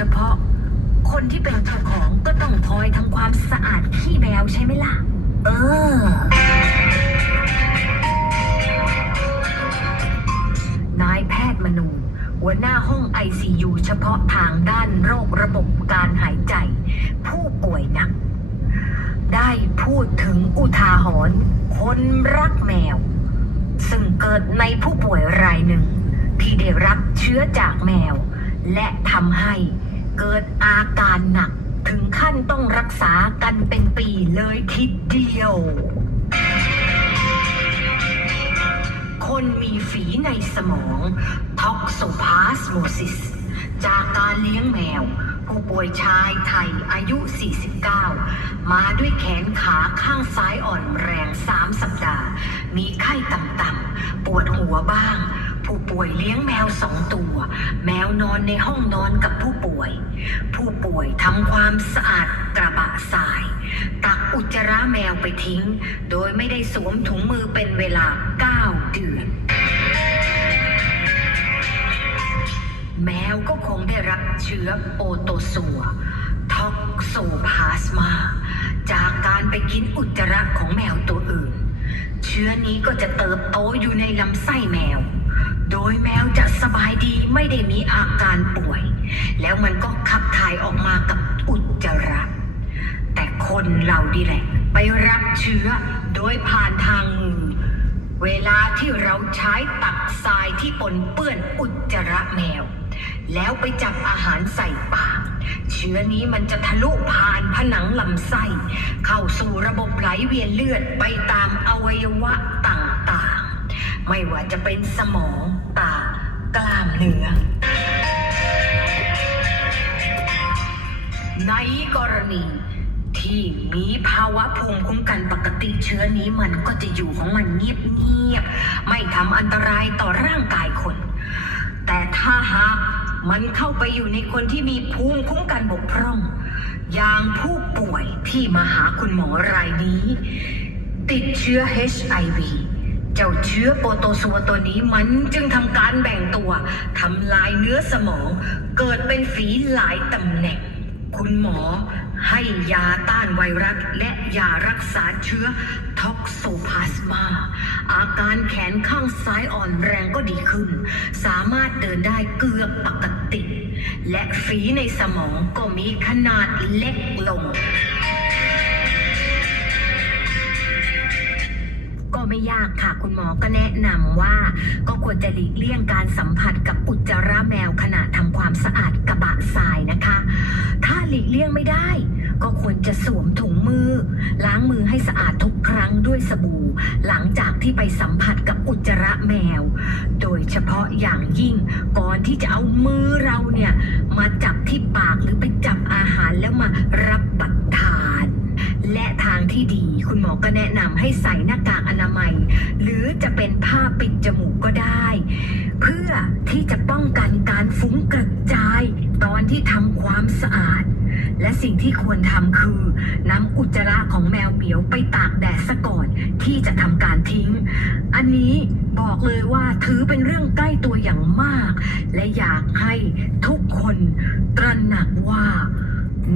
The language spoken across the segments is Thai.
เฉพาะ คนที่เป็นเจ้าของก็ต้องคอยทำความสะอาดขี้แมวใช่ไหมล่ะ เออ นายแพทย์มนู หัวหน้าห้อง ICU เฉพาะทางด้านโรคระบบการหายใจ ผู้ป่วยหนัก ได้พูดถึงอุทาหรณ์คนรักแมว ซึ่งเกิดในผู้ป่วยรายหนึ่ง ที่ได้รับเชื้อจากแมว และทำให้ เกิดอาการหนัก ถึงขั้นต้องรักษากันเป็นปีเลยทีเดียว คนมีฝีในสมองท็อกโซพาสโมซิส จากการเลี้ยงแมว ผู้ป่วยชายไทยอายุ 49 มาด้วยแขนขาข้างซ้ายอ่อนแรง 3 สัปดาห์ มีไข้ต่ำๆปวดหัวบ้าง ผู้ป่วยเลี้ยงแมวสองตัว แมวนอนในห้องนอนกับผู้ป่วย ผู้ป่วยทำความสะอาดกระบะทราย ตักอุจจาระแมวไปทิ้ง โดยไม่ได้สวมถุงมือเป็นเวลา 9 เดือน แมวก็คงได้รับเชื้อโอโตซัวท็อกโซพาสมา จากการไปกินอุจจาระของแมวตัวอื่น เชื้อนี้ก็จะเติบโตอยู่ในลำไส้แมว ไม่ได้มีอาการป่วย แล้วมันก็ขับถ่ายออกมากับอุจจาระ แต่คนเราดีแหละ ไปรับเชื้อโดยผ่านทางมือ เวลาที่เราใช้ตักทรายที่ปนเปื้อนอุจจาระแมว แล้วไปจับอาหารใส่ปาก เชื้อนี้มันจะทะลุผ่านผนังลำไส้ เข้าสู่ระบบไหลเวียนเลือดไปตามอวัยวะต่างๆ ไม่ว่าจะเป็นสมองตา กล้ามเนื้อในกรณีที่มีภาวะภูมิคุ้มกันปกติเชื้อนี้มันก็จะอยู่ของมันเงียบๆ ไม่ทำอันตรายต่อร่างกายคน แต่ถ้าหากมันเข้าไปอยู่ในคนที่มีภูมิคุ้มกันบกพร่อง อย่างผู้ป่วยที่มาหาคุณหมอรายนี้ ติดเชื้อ HIV เจ้าเชื้อโปรโตซัวตัวนี้มันจึงทำการแบ่งตัวทำลายเนื้อสมอง เกิดเป็นฝีหลายตำแหน่ง คุณหมอให้ยาต้านไวรัสและยารักษาเชื้อท็อกโซพาสมา อาการแขนข้างซ้ายอ่อนแรงก็ดีขึ้น สามารถเดินได้เกือบปกติ และฝีในสมองก็มีขนาดเล็กลง ไม่ยากค่ะ คุณหมอก็แนะนำว่า ก็ควรจะหลีกเลี่ยงการสัมผัสกับอุจจาระแมวขณะทำความสะอาดกระบะทรายนะคะ ถ้าหลีกเลี่ยงไม่ได้ ก็ควรจะสวมถุงมือ ล้างมือให้สะอาดทุกครั้งด้วยสบู่ หลังจากที่ไปสัมผัสกับอุจจาระแมว โดยเฉพาะอย่างยิ่งก่อนที่จะเอามือเราเนี่ยมาจับที่ปากหรือไปจับอาหารแล้วมารับประทาน และทางที่ดีคุณหมอก็แนะนำให้ใส่หน้ากาก หรือจะเป็นผ้าปิดจมูกก็ได้ เพื่อที่จะป้องกันการฟุ้งกระจายตอนที่ทำความสะอาด และสิ่งที่ควรทำคือนำอุจจาระของแมวเหมียวไปตากแดดซะก่อนที่จะทำการทิ้ง อันนี้บอกเลยว่าถือเป็นเรื่องใกล้ตัวอย่างมาก และอยากให้ทุกคนตระหนักว่า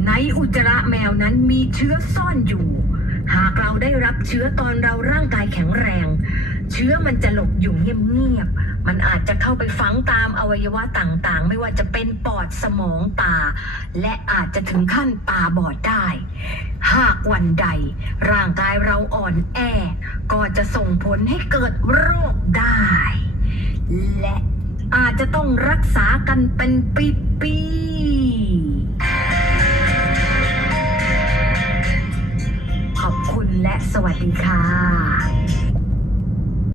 ในอุจจาระแมวนั้นมีเชื้อซ่อนอยู่ หากเราได้รับเชื้อตอนเราร่างกายแข็งแรง เชื้อมันจะหลบอยู่เงียบๆ มันอาจจะเข้าไปฝังตามอวัยวะต่างๆ ไม่ว่าจะเป็นปอดสมองตา และอาจจะถึงขั้นตาบอดได้ หากวันใด ร่างกายเราอ่อนแอ ก็จะส่งผลให้เกิดโรคได้ และอาจจะต้องรักษากันเป็นปีๆ สวัสดีค่ะ